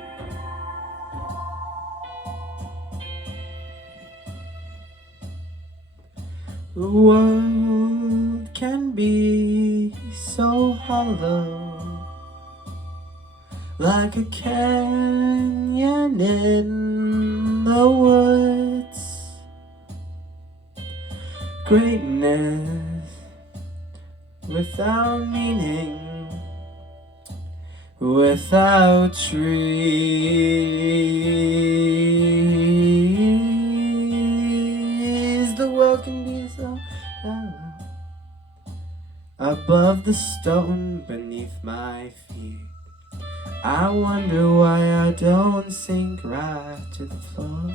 The world can be so hollow, like a canyon in the woods. Greatness without meaning, without trees. The world can be so shallow, above the stone beneath my feet. I wonder why I don't sink right to the floor.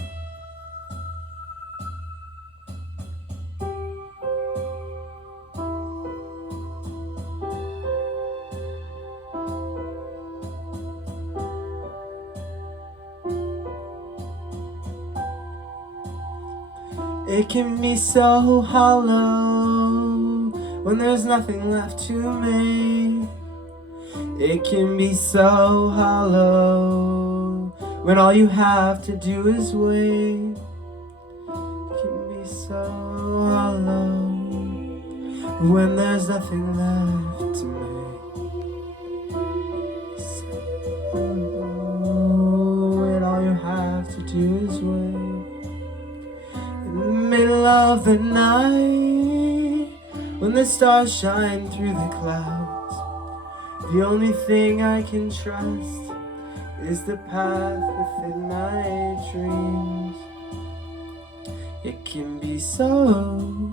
It can be so hollow when there's nothing left to make. It can be so hollow when all you have to do is wait. It can be so hollow when there's nothing left to make. So hollow when all you have to do is wait. In the middle of the night, when the stars shine through the clouds, the only thing I can trust is the path within my dreams. It can be so.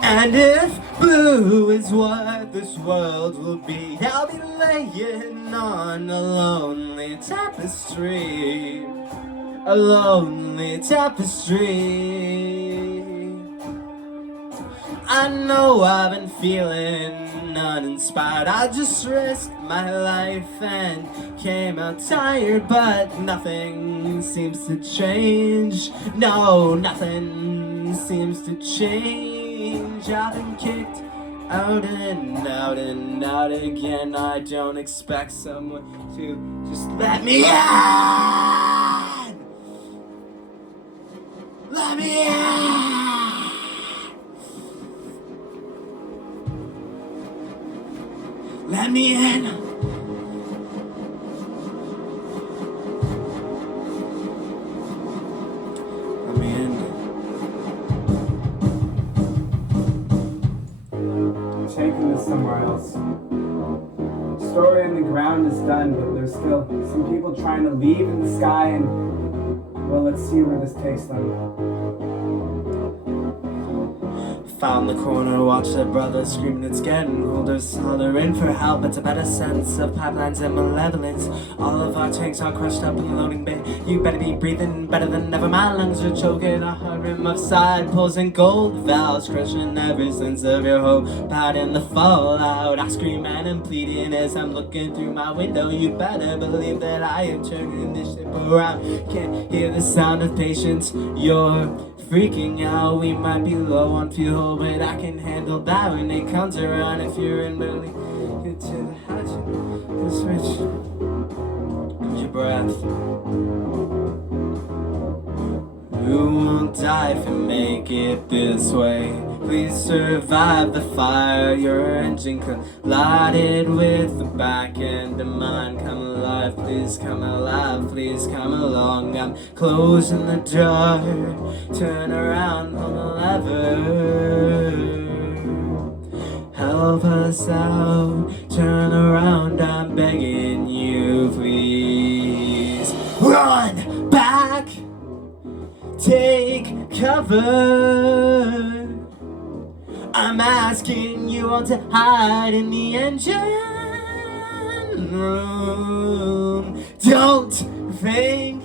And if blue is what this world will be, I'll be laying on a lonely tapestry, a lonely tapestry. I know I've been feeling uninspired. I just risked my life and came out tired, but nothing seems to change. No, nothing seems to change. I've been kicked out and out and out again. I don't expect someone to just let me in. Let me in. Let me in. Let me in. I'm taking this somewhere else. The story on the ground is done, but there's still some people trying to leave in the sky, and well, let's see where this takes them. Found the corner, watched a brother screaming, it's getting older. Hollering for help, it's a better sense of pipelines and malevolence. All of our tanks are crushed up in the loading bay. You better be breathing better than ever. My lungs are choking, a rim of side pulls and gold valves, crushing every sense of your hope. Out in the fallout, I scream and I'm pleading as I'm looking through my window. You better believe that I am turning this ship around. Can't hear the sound of patience, you're freaking out. We might be low on fuel, know, but I can handle that when it comes around. If you're in Berlin, get to the hatch, the switch, hold your breath. Who won't die if you make it this way? Please survive the fire. Your engine collided with the back end of mine. Come alive, please come alive, please come along. I'm closing the door. Turn around, pull the lever. Help us out. Turn around, I'm begging you, please. Run back. Take cover. I'm asking you all to hide in the engine room. Don't think,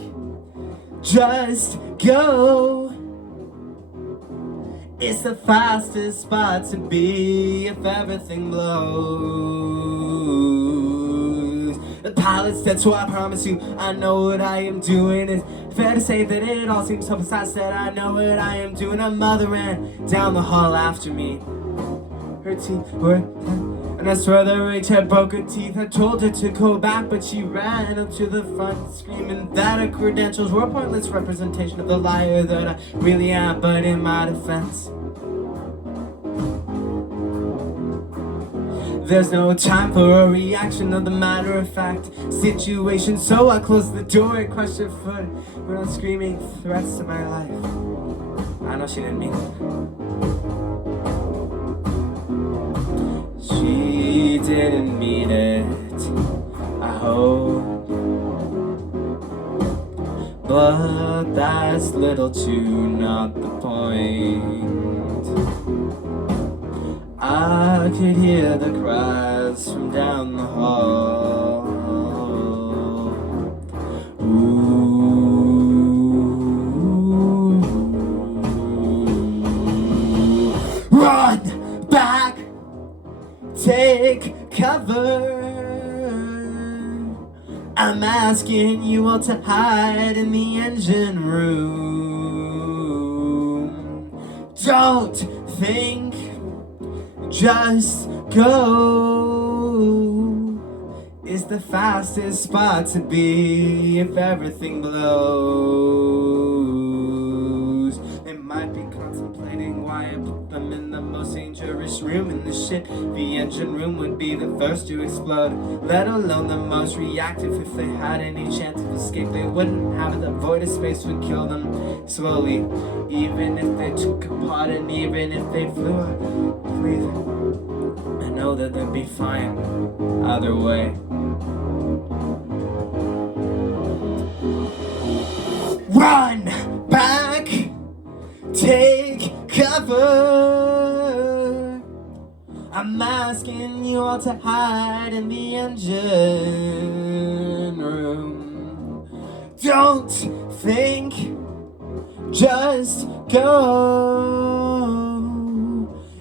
just go. It's the fastest spot to be if everything blows. The pilot's dead, so I promise you I know what I am doing. It's fair to say that it all seems so precise that I know what I am doing. A mother ran down the hall after me. Her teeth were, and I swear the rage had broke her teeth. I told her to go back, but she ran up to the front, screaming that her credentials were a pointless representation of the liar that I really am. But in my defense, there's no time for a reaction of the matter-of-fact situation. So I closed the door and crushed her foot. We're not screaming threats to my life. I know she didn't mean it. She didn't mean it, I hope. But that's little to not the point. I could hear the cries from down the hall. Ooh. Run back, take cover. I'm asking you all to hide in the engine room. Don't think, just go. It's the fastest spot to be if everything blows. They might be contemplating why I put them in the most dangerous room in the ship. The engine room would be the first to explode, let alone the most reactive. If they had any chance of escape, they wouldn't have it. The void of space would kill them slowly. Even if they took apart and even if they flew, I know that they'd be fine either way. Run back, take cover. I'm asking you all to hide in the engine room. Don't think, just go.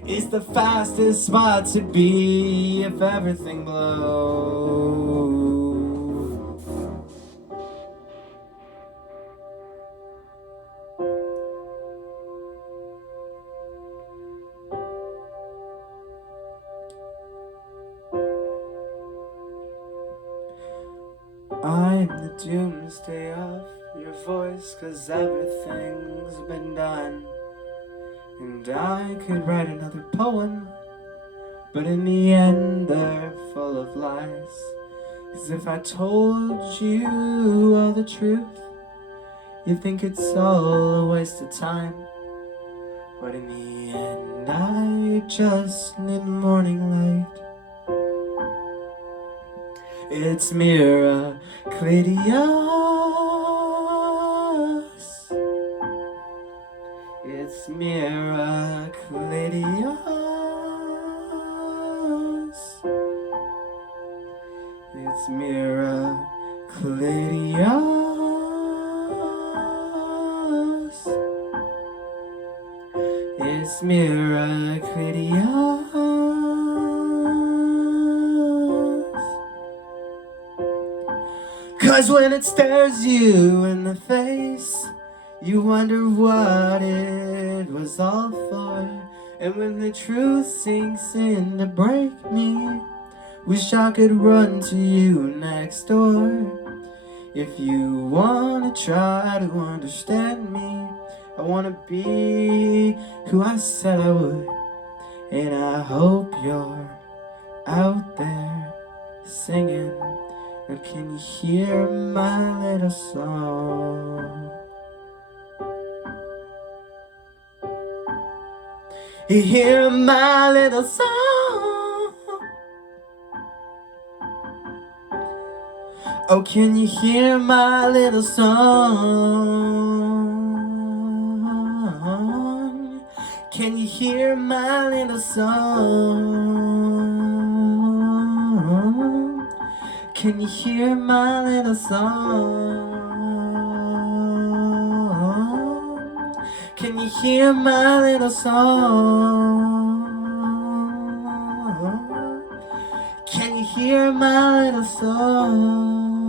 It's the fastest spot to be if everything blows. I'm the doomsday of your voice, 'cause everything's been done. And I could write another poem, but in the end they're full of lies. 'Cause if I told you all the truth, you'd think it's all a waste of time. But in the end I just need morning light. It's miraclidious. It's miraclidious. It's miraclidious. It's miraclidious. 'Cause when it stares you in the face, you wonder what it was all for. And when the truth sinks in to break me, wish I could run to you next door. If you wanna try to understand me, I wanna be who I said I would. And I hope you're out there singing. Or can you hear my little song? You hear my little song? Oh, can you hear my little song? Can you hear my little song? Can you hear my little song? Can you hear my little song? Can you hear my little song?